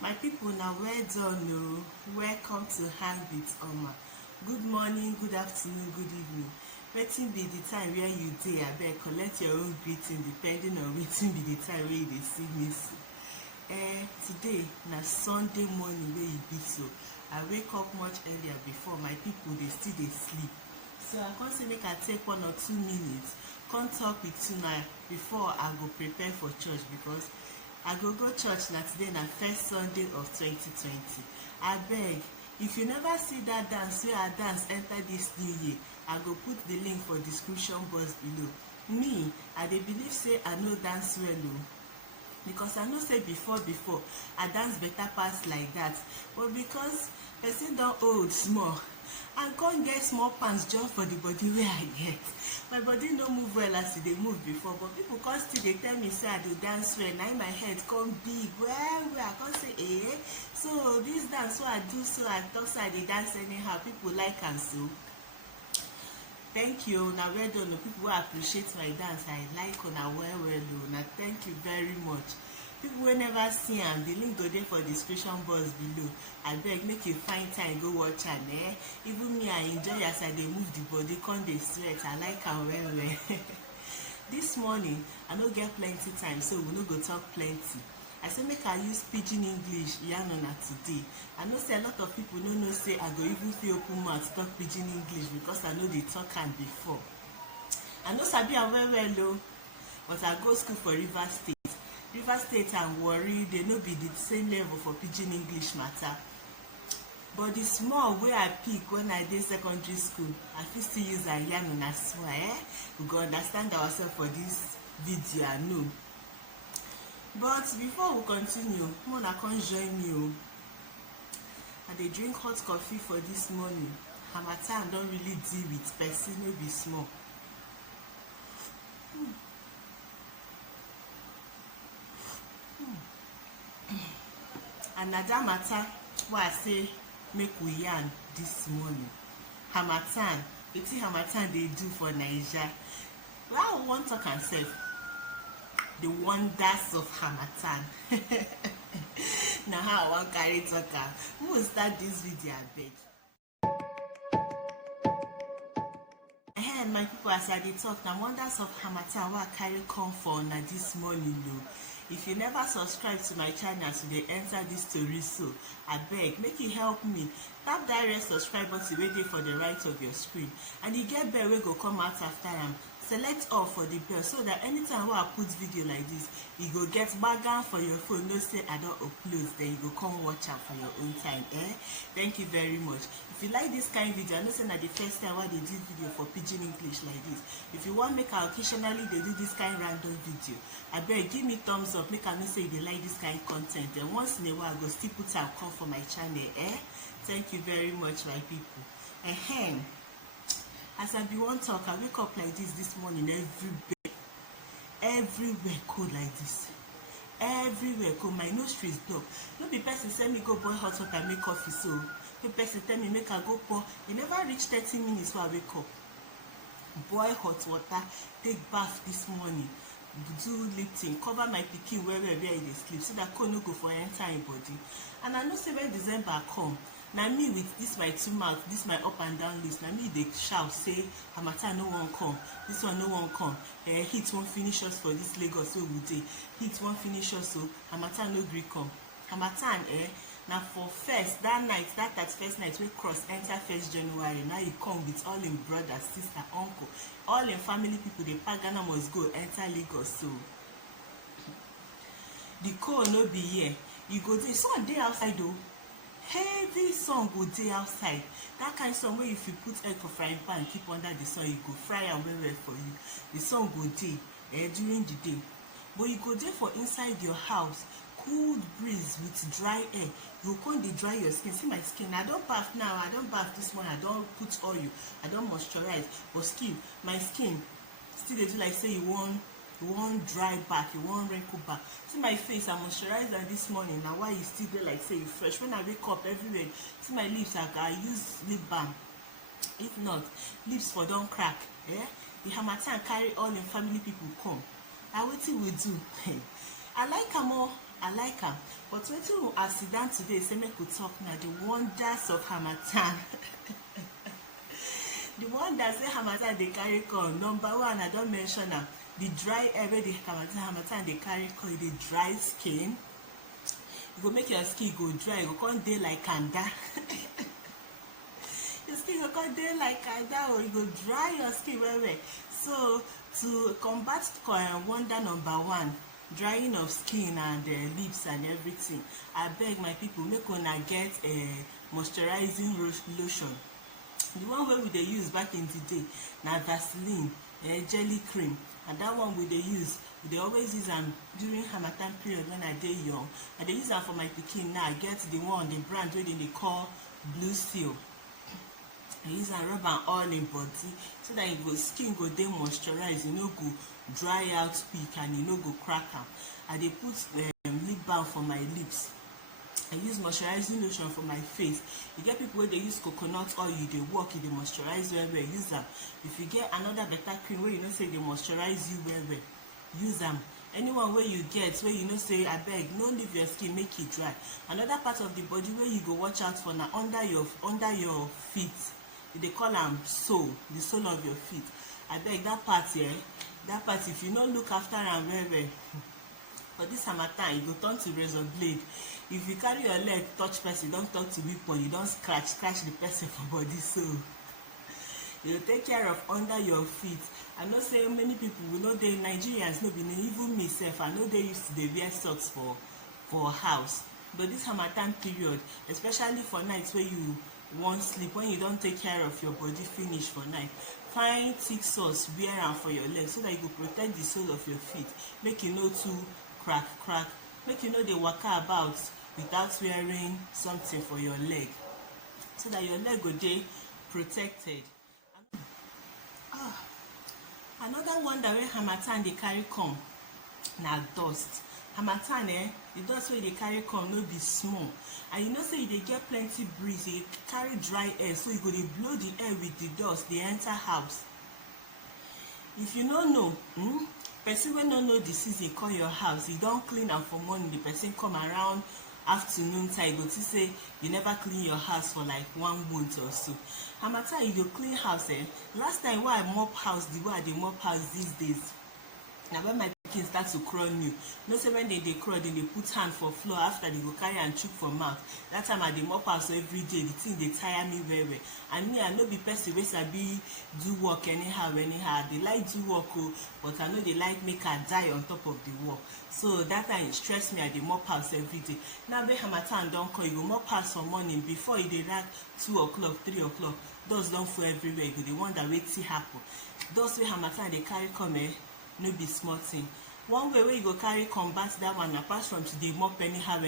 My people, now well done. Oh. Welcome to Hang with Oma. Good morning, good afternoon, good evening. Wetin be the time where you dey? Abeg collect your own greeting depending on wetin be the time where you dey see me so. Today na Sunday morning wey e be so. I wake up much earlier before my people dey still dey sleep. So I come say make I take 1 or 2 minutes come talk with una before I go prepare for church, because I go church na today na first Sunday of 2020. Abeg, if you never see that dance wey I dance enter this new year, I go put the link for description box below. Me, I dey believe say I no dance well o, because I know say before I dance better pass like that, but because person don old small and come get small pants just for the body wey I get, my body no move well as e dey move before, but people come still dey tell me say I dey dance well. Na my head come big well. I come say so this dance wey I do, so I talk say I dey dance anyhow, people like am so. Thank you, una well done. People wey appreciate my dance, I like una well o. Una thank you very much. People wey never see am, the link go dey for description box below. Abeg make you find time go watch am. Even me, I enjoy as I dey move the body, come dey sweat. I like am well. This morning I no get plenty time, so we no go talk plenty. I say make I use pidgin English yarn una today. I know say a lot of people no know say I go even fit open mouth talk pidgin English, because I no dey talk am before. I no sabi am well o, but I go school for Rivers State and Warri, they no be the same level for pidgin English matter. But the small wey I pick when I dey secondary school, I fit still use am yarn una so we go understand ourselves for this video, I know. But before we continue, una come join me o. I dey drink hot coffee for this morning. Harmattan don really deal with person, no be small. And na that matter wey I say make we yarn this morning. Harmattan, wetin harmattan dey do for Naija? Well, we wan talk am sef. The wonders of harmattan. Na how I wan carry talk am. Who will start this video abeg? My people, as I dey talk, na wonders of harmattan wey I carry come for una this morning o. If you never subscribe to my channel to dey enter this story, so abeg make you help me tap that red subscribe button wey dey for the right of your screen, and you get bell wey go come out after am. Select all for the bell, so that anytime wey I put video like this, you go get background for your phone, know say I don upload, then you go come watch am for your own time. Thank you very much. If you like this kind of video, I know say na the first time wey I dey do video for pidgin English like this. If you want make I occasionally dey do this kind random video, abeg give me thumbs up, make I know say you dey like this kind content. Then once in a while I go still put am come for my channel. Thank you very much, my people. As I be wan talk, I wake up like this morning. Everywhere cold like this. Everywhere cold. My nostrils block. No be person send me go boil hot water and make coffee, so no person tell me make I go pour. E never reach 30 minutes while I wake up. Boil hot water, take bath this morning, do lifting, cover my pikin where e dey sleep, so that cold no go for enter im body. And I know say when December come, na me with this my 2 mouth, this my up and down list, na me dey shout say harmattan no wan come, this one no wan come, heat wan finish us for this Lagos wey we dey, heat wan finish us, so harmattan no gree come. Harmattan na for first that night, that 31st night wey cross enter 1st January, now e come with all im brother, sister, uncle, all im family people. Dey pack Ghana must go enter Lagos, so the cold no be here. You go dey, sun dey outside o, heavy sun go dey outside. That kind sun wey if you put egg for frying pan keep under the sun, you go fry am well for you. The sun go dey during the day, but you go dey for inside your house, cool breeze with dry air. You go come dey dry your skin. See my skin, I don baff now. I don baff this morning, I don put oil, I don moisturize, but my skin still dey do like say you wan dry back, you wan wrinkle back. See my face, I moisturize am this morning. Na why you still dey like say you fresh. When I wake up everywhere, see my lips, I use lip balm. If not, lips for don crack. The harmattan carry all im family people come. Na wetin we do? I like am o. I like am. But wetin I sit down today say make we talk na the wonders of harmattan. The wonders wey harmattan dey carry come. Number one, I don mention am, the dry air wey the harmattan dey carry come, e dey dry skin. E go make your skin go dry, e go come dey like kanda. Your skin go come dey like kanda, or e go dry your skin well well. So to combat wonder number one, drying of skin and lips and everything, I beg my people, make una get moisturizing lotion. The one wey we dey use back in the day na Vaseline, jelly cream, and that one we dey use, we dey always use am during harmattan period when I dey young. I dey use am for my pikin now. I get the one, the brand wey dem dey call Blue Seal. I use am rub am all in body so that skin go dey moisturized, e no go dry out quick and e no go crack am. I dey put lip balm for my lips. I use moisturizing lotion for my face. You get people wey dey use coconut oil, you dey work, you dey moisturize well well, use am. If you get another better cream wey you know say dey moisturize you well well, use am. Anyone wey you get wey you know say abeg no leave your skin make e dry. Another part of the body wey you go watch out for na under your feet. They call am sole, the sole of your feet. Abeg that part here, that part, if you no look after am well well, for this harmattan, e go turn to razor blade. If you carry your leg touch person, don't touch to weapon, you don't scratch the person for body. So you take care of under your feet. I know say many people, we know the Nigerians, no be even myself, I know they used to dey wear socks for house. But this harmattan period, especially for nights where you won't sleep, when you don't take care of your body finish for night, find thick socks, wear am for your legs so that you go protect the sole of your feet, make you no too crack, make you know dey waka about without wearing something for your leg, so that your leg go dey protected. Another wonder wey harmattan dey carry come na dust. Harmattan, the dust wey dey carry come no be small, and you know say you dey get plenty breeze, e carry dry air, so you go dey blow the air with the dust dey enter house. If you no know, person wey no know the season come your house, you don clean am for morning, the person come around afternoon time, you go see say you never clean your house for like 1 month or so. Harmattan, you go clean house. Last time wey I mop house, the way I dey mop house these days, na when my pikin start to crawl new. No say when they crawl, they put hand for floor, after they go carry and chook for mouth. That time I dey mop house every day, the thing dey tire me well well. And me, I no be person wey sabi do work anyhow. I dey like do work, but I no dey like make I die on top of the work. So that time it stress me, I dey mop house every day. Now when harmattan don come, you go mop house for morning, before e dey reach 2 o'clock, 3 o'clock, dust don full everywhere. You go dey wonder wetin happen. Dust wey harmattan dey carry come, no be small thing. One way wey you go carry combat that one, apart from to dey mop anyhow,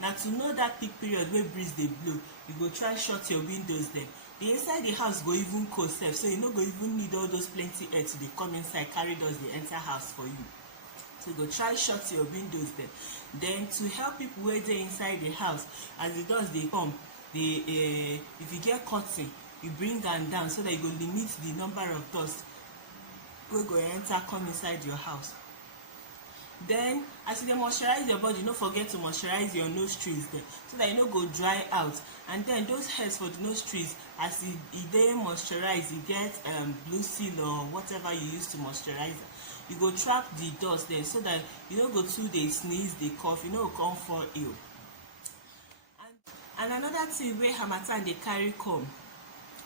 na to know that peak period wey breeze dey blow, you go try shut your windows dem. The inside the house go even cold sef, so you no go even need all those plenty air to dey come inside carry dust dey enter house for you. So you go try shut your windows dem. Then to help people wey dey inside the house, as the dust dey come, if you get curtain, you bring am down so that you go limit the number of dust wey go enter come inside your house. Then as you dey moisturize your body, no forget to moisturize your nostrils there, so that you no go dry out. And then those hairs for the nostrils, as e dey moisturize, you get Blue Seal or whatever you use to moisturize, you go trap the dust there, so that you no go too dey sneeze, dey cough, you no go come fall ill. And another thing wey harmattan dey carry come,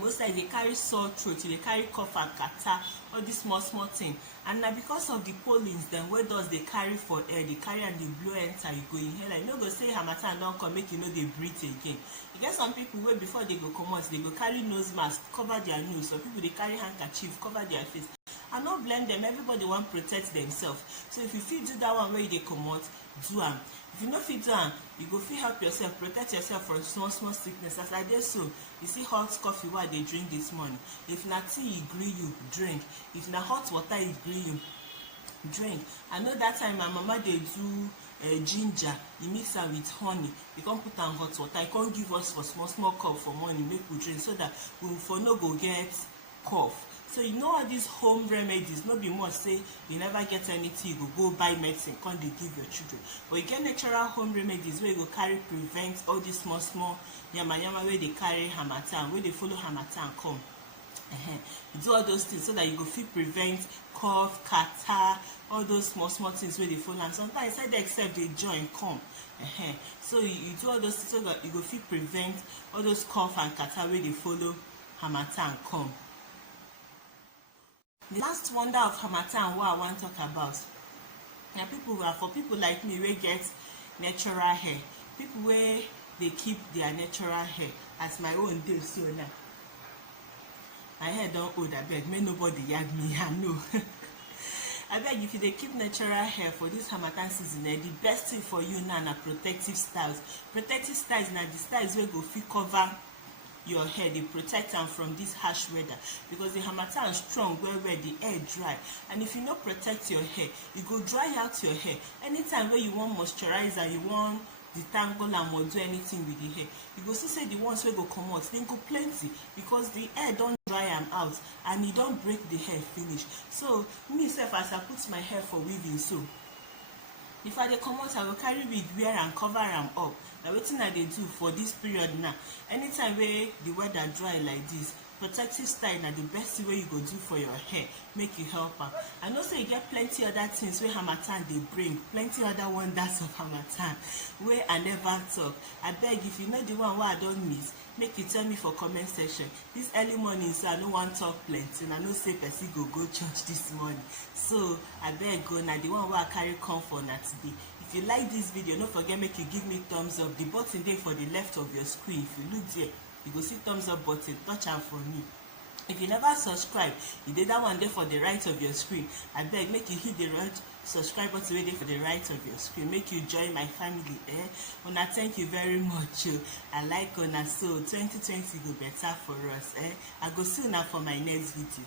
most times they carry sore throat, they carry cough and catarrh, all these small thing. And na because of the pollens dem wey dust dey carry for air, they carry and they blow enter, you go inhale. You no go say harmattan don come make you no dey breathe again. You get some people wey before they go comot, they go carry nose mask cover their nose. Some people they carry handkerchief cover their face. I no blame them, everybody want protect themselves. So if you fit do that one wey you dey comot, do am. If you no fit do am, you go fit help yourself, protect yourself from small sickness. As I dey so, you see hot coffee wey I dey drink this morning. If na tea e gree you, drink. If na hot water e gree you, drink. I know that time my mama dey do ginger, you mix am with honey, you come put am hot water, you come give us for small cup for morning, make we drink, so that we for no go get cough. So you know all these home remedies, no be more say you never get anything, you go buy medicine come dey give your children. But you get natural home remedies wey you go carry prevent all these small yama wey dey carry harmattan, wey dey follow harmattan come. You do all those things so that you go fit prevent cough, catarrh, all those small things wey dey follow am. Sometimes side effects dey join come. So you do all those things so that you go fit prevent all those cough and catarrh wey dey follow harmattan come. The last wonder of harmattan wey I wan talk about na for people like me wey get natural hair, people wey dey keep their natural hair as my own dey so now. My hair don old, abeg make nobody yag me, I know. Abeg, if you dey keep natural hair for this harmattan season, the best thing for you now na protective styles. Protective styles na the styles wey go fit cover your hair, dey protect am from this harsh weather, because the harmattan strong well, the hair dry, and if you no protect your hair, e go dry out your hair. Anytime wey you wan moisturize and you wan detangle am or do anything with the hair, you go see say the ones wey go comot dem go plenty, because the hair don dry am out and e don break the hair finish. So me sef, as I put my hair for weaving, so if I dey comot, I go carry wig wear and cover am up. Na wetin I dey do for this period now. Anytime wey the weather dry like this, protective style na the best thing wey you go do for your hair, make you help am. I know say you get plenty other things wey harmattan dey bring, plenty other wonders of harmattan wey I never talk. Abeg, if you know the one wey I don miss, make you tell me for comment section. This early morning, so I no wan talk plenty, and I know say person go church this morning. So abeg go, na the one wey I carry come for na today. If you like this video, no forget make you give me thumbs up. The button dey for the left of your screen. If you look there, you go see thumbs up button, touch am for me. If you never subscribe, e dey that one dey for the right of your screen. Abeg, make you hit the right subscribe button wey dey for the right of your screen, make you join my family. Una, thank you very much. I like una. So 2020 go better for us. I go see una for my next video.